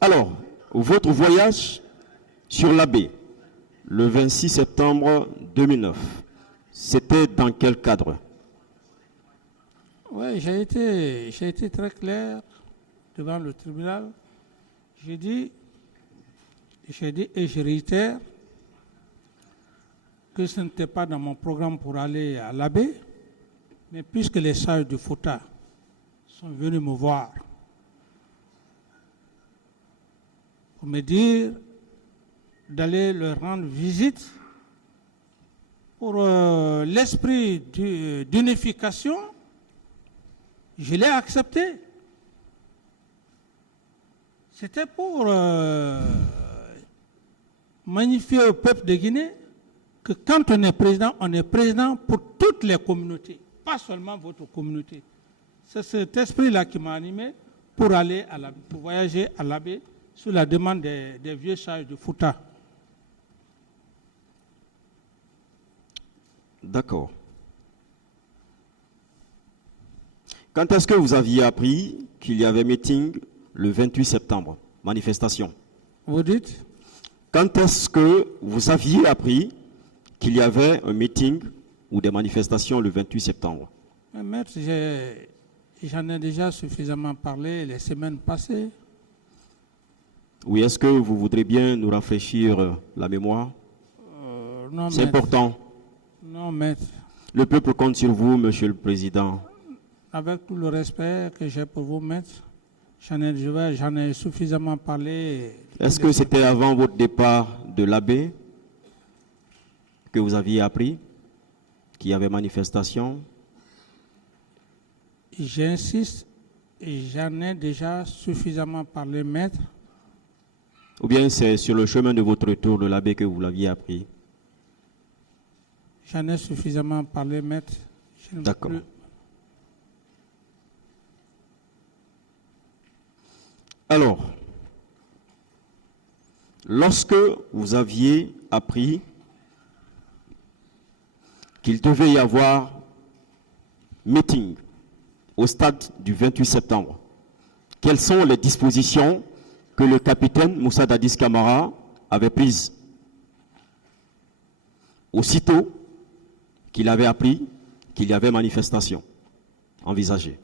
Alors, votre voyage sur la baie, le 26 septembre 2009, c'était dans quel cadre? Oui, j'ai été très clair devant le tribunal. J'ai dit et je réitère que ce n'était pas dans mon programme pour aller à l'abbé, mais puisque les sages de Fouta sont venus me voir pour me dire d'aller leur rendre visite pour l'esprit d'unification, je l'ai accepté. C'était pour magnifier au peuple de Guinée que quand on est président pour toutes les communautés, pas seulement votre communauté. C'est cet esprit-là qui m'a animé pour aller pour voyager à l'abbé sous la demande des vieux sages de Fouta. D'accord. Quand est-ce que vous aviez appris qu'il y avait meeting le 28 septembre, manifestation? Vous dites? Quand est-ce que vous aviez appris qu'il y avait un meeting ou des manifestations le 28 septembre? Maître, j'en ai déjà suffisamment parlé les semaines passées. Oui, est-ce que vous voudrez bien nous rafraîchir la mémoire? Non, c'est maître. important. Non, maître. Le peuple compte sur vous, Monsieur le Président. Avec tout le respect que j'ai pour vous, maître, j'en ai suffisamment parlé. Est-ce que c'était avant votre départ de l'abbé que vous aviez appris qu'il y avait manifestation? J'insiste, j'en ai déjà suffisamment parlé, maître. Ou bien c'est sur le chemin de votre retour de l'abbé que vous l'aviez appris? J'en ai suffisamment parlé, maître. D'accord. Alors, lorsque vous aviez appris qu'il devait y avoir meeting au stade du 28 septembre, quelles sont les dispositions que le capitaine Moussa Dadis Camara avait prises aussitôt qu'il avait appris qu'il y avait manifestation envisagée?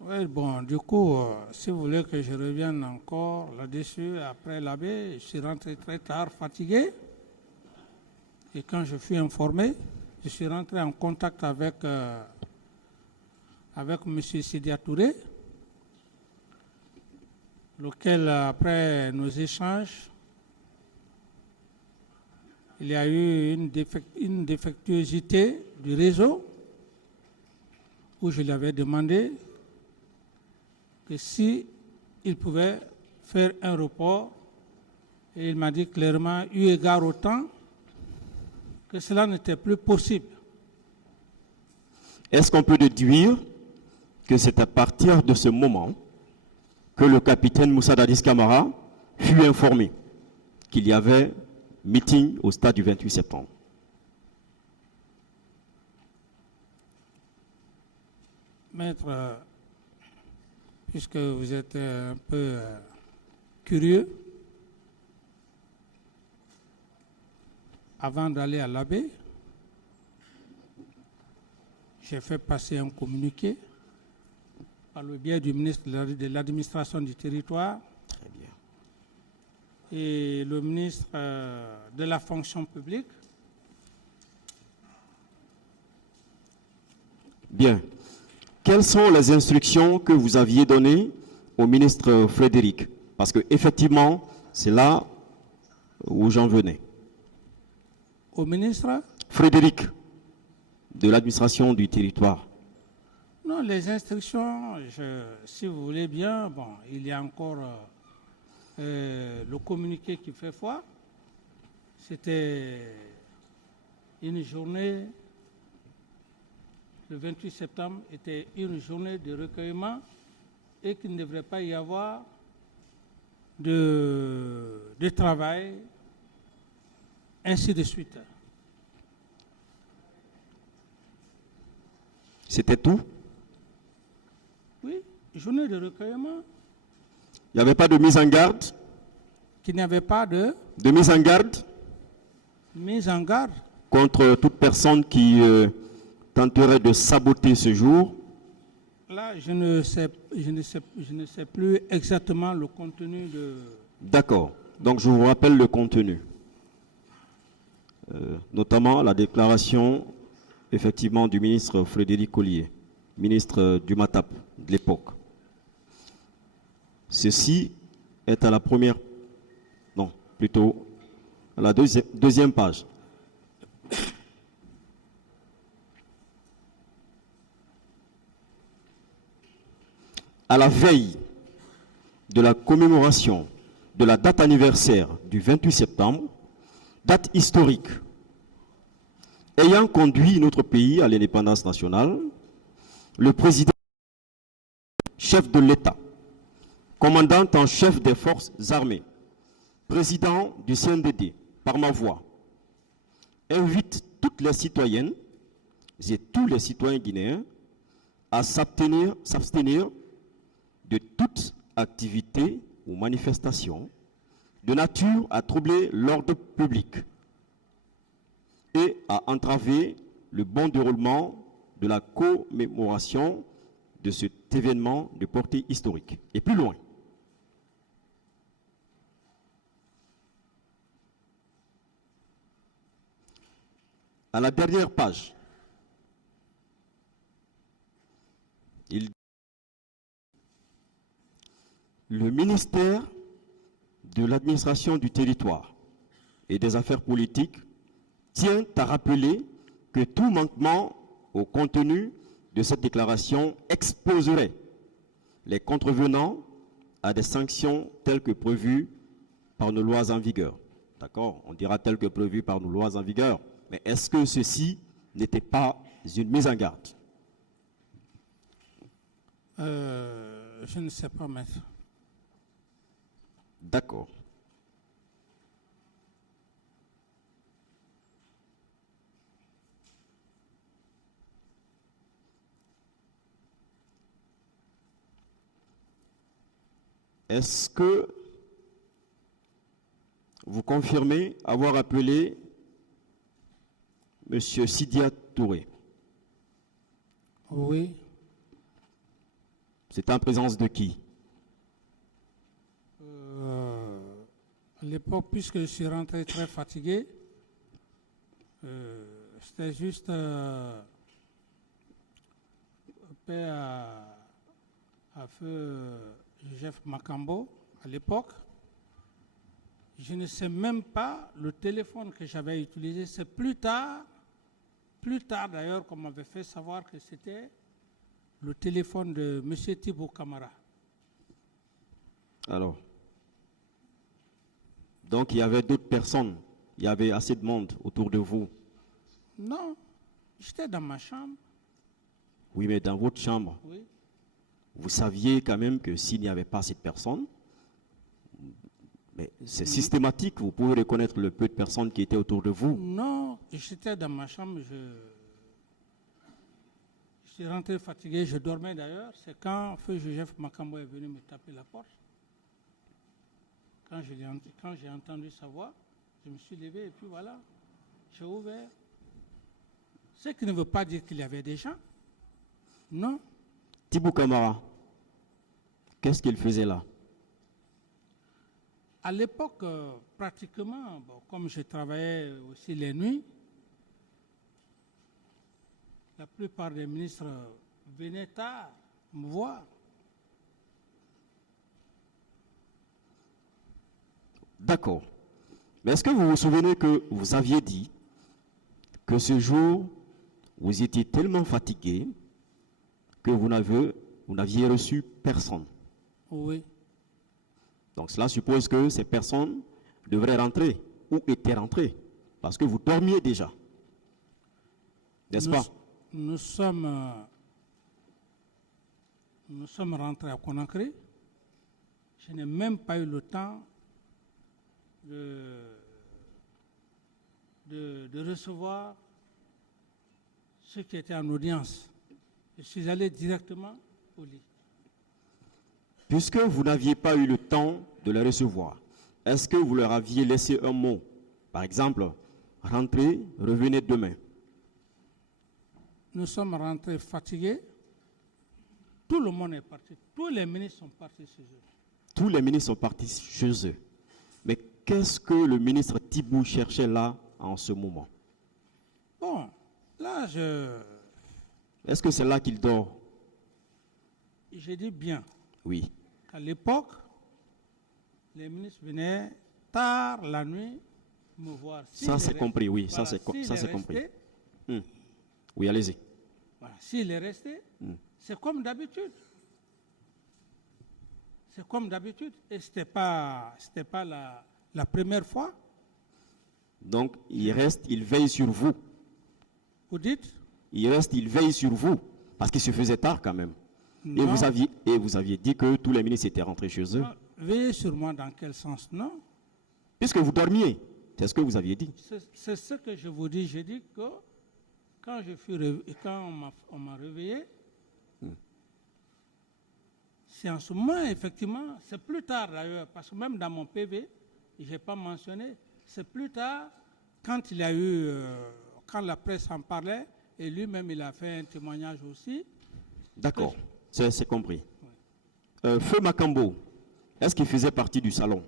Oui, bon, du coup, si vous voulez que je revienne encore là-dessus, après l'abbé, je suis rentré très tard, fatigué. Et quand je fus informé, je suis rentré en contact avec M. Sidia Touré, lequel, après nos échanges, il y a eu une défectuosité du réseau où je lui avais demandé que si il pouvait faire un report, et il m'a dit clairement, eu égard au temps, que cela n'était plus possible. Est-ce qu'on peut déduire que c'est à partir de ce moment que le capitaine Moussa Dadis Camara fut informé qu'il y avait meeting au stade du 28 septembre? Maître, puisque vous êtes un peu curieux, avant d'aller à l'abbé, j'ai fait passer un communiqué par le biais du ministre de l'administration du territoire. Très bien. Et le ministre de la fonction publique. Bien. Quelles sont les instructions que vous aviez données au ministre Frédéric? Parce qu'effectivement, c'est là où j'en venais. Au ministre Frédéric, de l'administration du territoire. Non, les instructions, si vous voulez bien, bon, il y a encore le communiqué qui fait foi. C'était une journée, le 28 septembre était une journée de recueillement et qu'il ne devrait pas y avoir de travail, ainsi de suite. C'était tout? Oui, journée de recueillement. Il n'y avait pas de mise en garde, qu'il n'y avait pas de mise en garde mise en garde contre toute personne qui tenterait de saboter ce jour. Là, je ne sais plus exactement le contenu de... D'accord. Donc, je vous rappelle le contenu. Notamment la déclaration, effectivement, du ministre Frédéric Collier, ministre du Matap de l'époque. Ceci est à la première... Non, plutôt à la deuxième page. À la veille de la commémoration de la date anniversaire du 28 septembre, date historique ayant conduit notre pays à l'indépendance nationale, le président, chef de l'État, commandant en chef des forces armées, président du CNDD, par ma voix, invite toutes les citoyennes et tous les citoyens guinéens à s'abstenir de toute activité ou manifestation de nature à troubler l'ordre public et à entraver le bon déroulement de la commémoration de cet événement de portée historique. Et plus loin, à la dernière page, le ministère de l'administration du territoire et des affaires politiques tient à rappeler que tout manquement au contenu de cette déclaration exposerait les contrevenants à des sanctions telles que prévues par nos lois en vigueur. D'accord? On dira telles que prévues par nos lois en vigueur. Mais est-ce que ceci n'était pas une mise en garde? Je ne sais pas, maître. D'accord. Est-ce que vous confirmez avoir appelé M. Sidia Touré? Oui. C'est en présence de qui? À l'époque, puisque je suis rentré très fatigué, c'était juste paix à feu Joseph Makambo à l'époque. Je ne sais même pas le téléphone que j'avais utilisé. C'est plus tard d'ailleurs qu'on m'avait fait savoir que c'était le téléphone de M. Thibaut Camara. Alors, donc il y avait d'autres personnes, il y avait assez de monde autour de vous. Non, j'étais dans ma chambre. Oui, mais dans votre chambre, Oui. vous saviez quand même que s'il n'y avait pas cette personne, mais c'est systématique, vous pouvez reconnaître le peu de personnes qui étaient autour de vous. Non, j'étais dans ma chambre, je suis rentré fatigué, je dormais d'ailleurs. C'est quand Feu Joseph Makambo est venu me taper la porte. Quand j'ai entendu sa voix, je me suis levé et puis voilà, j'ai ouvert. Ce qui ne veut pas dire qu'il y avait des gens. Non. Thibaut Camara, qu'est-ce qu'il faisait là? À l'époque, pratiquement, comme je travaillais aussi les nuits, la plupart des ministres venaient tard me voir. D'accord. Mais est-ce que vous vous souvenez que vous aviez dit que ce jour, vous étiez tellement fatigué que vous n'aviez reçu personne? Oui. Donc cela suppose que ces personnes devraient rentrer ou étaient rentrées parce que vous dormiez déjà. N'est-ce pas? Nous sommes rentrés à Conakry. Je n'ai même pas eu le temps de recevoir ceux qui étaient en audience. Je suis allé directement au lit. Puisque vous n'aviez pas eu le temps de les recevoir, est-ce que vous leur aviez laissé un mot? Par exemple, rentrez, revenez demain. Nous sommes rentrés fatigués. Tout le monde est parti. Tous les ministres sont partis chez eux. Tous les ministres sont partis chez eux. Mais qu'est-ce que le ministre Tibou cherchait là en ce moment? Bon, là, Est-ce que c'est là qu'il dort? j'ai dit bien. Oui. À l'époque, les ministres venaient tard la nuit me voir. Ça, c'est compris, oui. Voilà, ça, c'est compris. resté, Oui, allez-y. voilà, s'il est resté, c'est comme d'habitude. C'est comme d'habitude. Et ce n'était pas la première fois. Donc, il reste, il veille sur vous. Vous dites? Il reste, il veille sur vous. Parce qu'il se faisait tard quand même. Non. Et vous aviez dit que tous les ministres étaient rentrés chez eux. Non, veillez sur moi dans quel sens? Non. Puisque vous dormiez. C'est ce que vous aviez dit. C'est ce que je vous dis. J'ai dit que quand on m'a réveillé, c'est en ce moment, effectivement, c'est plus tard d'ailleurs, parce que même dans mon PV, je n'ai pas mentionné, c'est plus tard, quand il y a eu, quand la presse en parlait, et lui-même il a fait un témoignage aussi. D'accord, c'est compris. Feu Makambo, est-ce qu'il faisait partie du salon?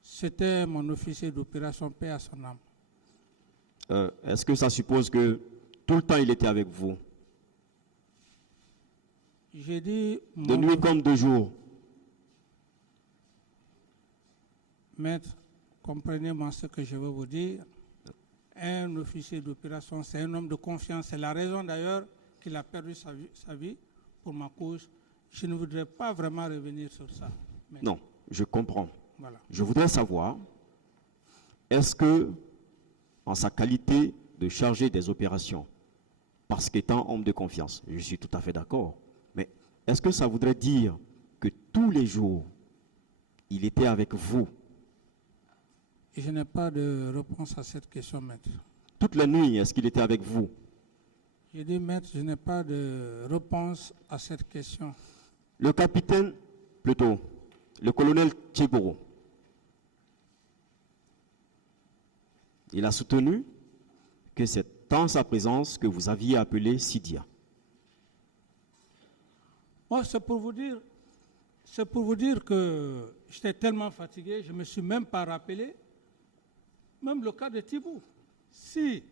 C'était mon officier d'opération paix à son âme. Est-ce que ça suppose que tout le temps il était avec vous? J'ai dit... De nuit comme de jour? Maître, comprenez-moi ce que je veux vous dire. Un officier d'opération, c'est un homme de confiance. C'est la raison d'ailleurs qu'il a perdu sa vie pour ma cause. Je ne voudrais pas vraiment revenir sur ça. Maître. Non, je comprends. Voilà. Je voudrais savoir, est-ce que, en sa qualité de chargé des opérations, parce qu'étant homme de confiance, je suis tout à fait d'accord, mais est-ce que ça voudrait dire que tous les jours, il était avec vous? Et je n'ai pas de réponse à cette question, maître. Toute la nuit, est-ce qu'il était avec vous? J'ai dit, maître, je n'ai pas de réponse à cette question. Le capitaine, plutôt, le colonel Tchegoro, il a soutenu que c'est en sa présence que vous aviez appelé Sidia. Moi, c'est pour vous dire que j'étais tellement fatigué, je ne me suis même pas rappelé. Même le cas de Tibou. Si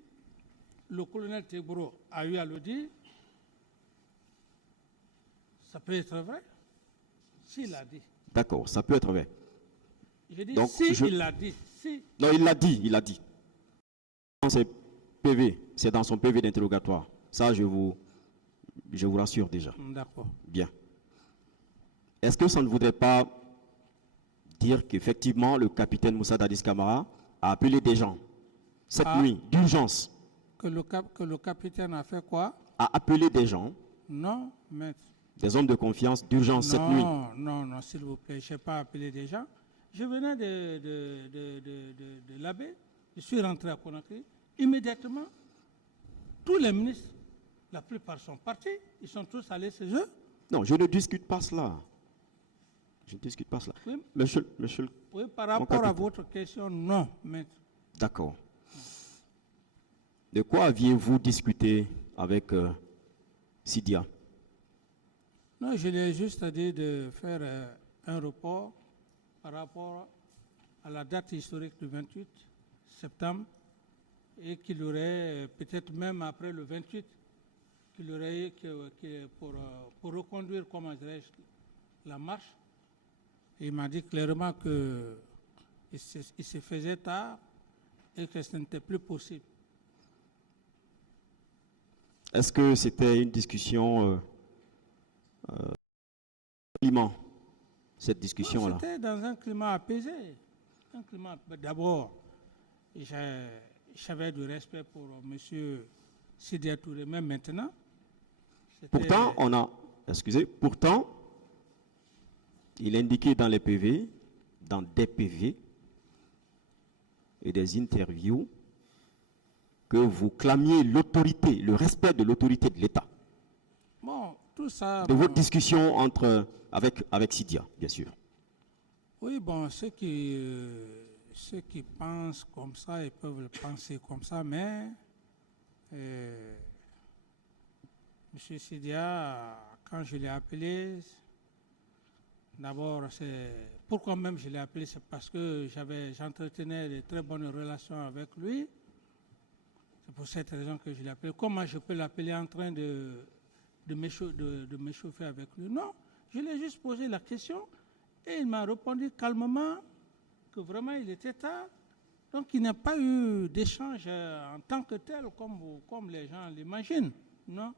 le colonel Tibou a eu à le dire, ça peut être vrai. S'il l'a dit. D'accord, ça peut être vrai. Je dis Donc, il l'a dit. Si. Non, il l'a dit. Dans ses PV, c'est dans son PV d'interrogatoire. Ça, je vous rassure déjà. D'accord. Bien. Est-ce que ça ne voudrait pas dire qu'effectivement, le capitaine Moussa Dadis Camara a appelé des gens cette nuit, d'urgence? Que le capitaine a fait quoi? A appelé des gens, Non, maître. des hommes de confiance, d'urgence cette nuit. Non, s'il vous plaît, je n'ai pas appelé des gens. Je venais de l'abbé, je suis rentré à Conakry. Immédiatement, tous les ministres, la plupart sont partis, ils sont tous allés chez eux. Non, je ne discute pas cela. Je ne discute pas cela. Oui, Monsieur oui, par rapport à votre question, non, maître. D'accord. De quoi aviez-vous discuté avec Sidia? Non, je lui ai juste dit de faire un report par rapport à la date historique du 28 septembre et qu'il aurait, peut-être même après le 28, qu'il aurait pour reconduire, comment dirais-je, la marche. Et il m'a dit clairement qu'il se faisait tard et que ce n'était plus possible. Est-ce que c'était une discussion climat, cette discussion-là? C'était dans un climat apaisé. D'abord, j'avais du respect pour M. Sidia Touré, même maintenant. Pourtant, pourtant, il indiquait dans les PV, dans des PV et des interviews, que vous clamiez l'autorité, le respect de l'autorité de l'État. Bon, tout ça... De votre discussion avec Sidia, bien sûr. Oui, bon, ceux qui pensent comme ça, ils peuvent le penser comme ça, mais M. Sidia, quand je l'ai appelé, d'abord, pourquoi même je l'ai appelé, c'est parce que j'entretenais de très bonnes relations avec lui. C'est pour cette raison que je l'ai appelé. Comment je peux l'appeler en train de m'échauffer avec lui? Non, je lui ai juste posé la question et il m'a répondu calmement que vraiment il était tard. Donc il n'y a pas eu d'échange en tant que tel comme les gens l'imaginent. Non.